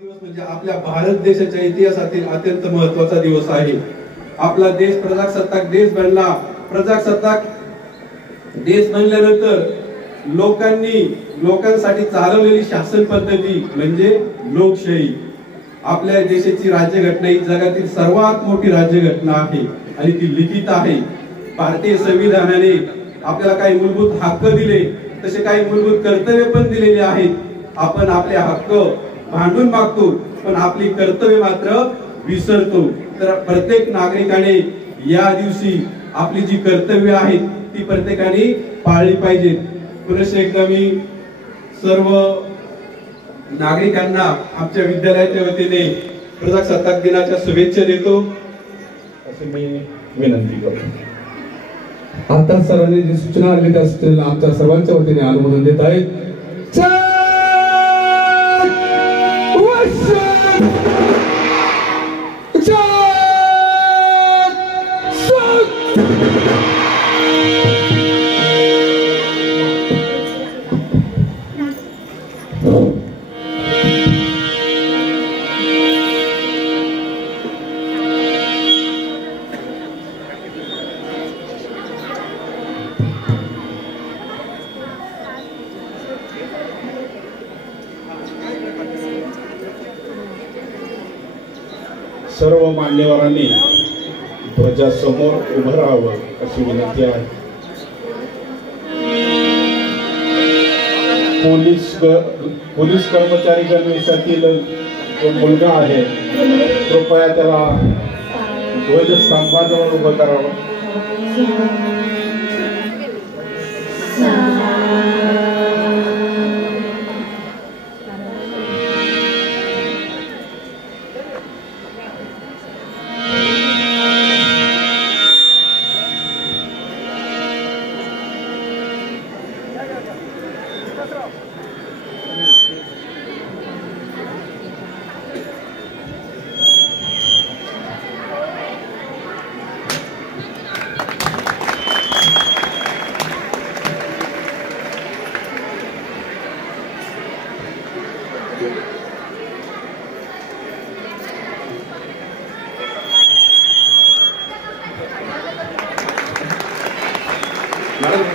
दिवस म्हणजे आपल्या भारत देशाच्या इतिहासातील अत्यंत महत्त्वाचा दिवस आहे। आपला देश प्रजासत्ताक देश बनला। प्रजासत्ताक देश बनल्यानंतर लोकांसाठी चालवलेली शासन पद्धती म्हणजे लोकशाही। आपल्या देशाची राज्यघटना ही जगातील सर्वात मोठी राज्यघटना आहे आणि ती लिखित आहे। भारतीय संविधानाने आपल्याला काही मूलभूत हक्क दिले, तसे काही मूलभूत कर्तव्य पण दिलेले आहेत। आपण आपले हक्क भांडून मागतो, पण आपली कर्तव्य मात्र विसरतो। तर प्रत्येक नागरिकाने या दिवशी आपली जी कर्तव्य आहेत ती प्रत्येकाने पाळली पाहिजेत। पुन्हा एकदा मी सर्व नागरिकांना आमच्या विद्यालयाच्या वतीने प्रजासत्ताक दिनाच्या शुभेच्छा देतो असे मी विनंती करतो। आता सरांनी जी सूचना दिली त्या सूचनेला आमच्या सर्वांच्या वतीने अनुमोदन देत आहेत। सर्व मान्यवरांनी ध्वजासमोर उभं राहावं अशी विनंती आहे। पोलीस कर्मचारी गणवेशातील जो मुलगा आहे कृपया त्याला ध्वजस्तंभाजवळ उभं करावं। Bye.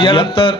यानंतर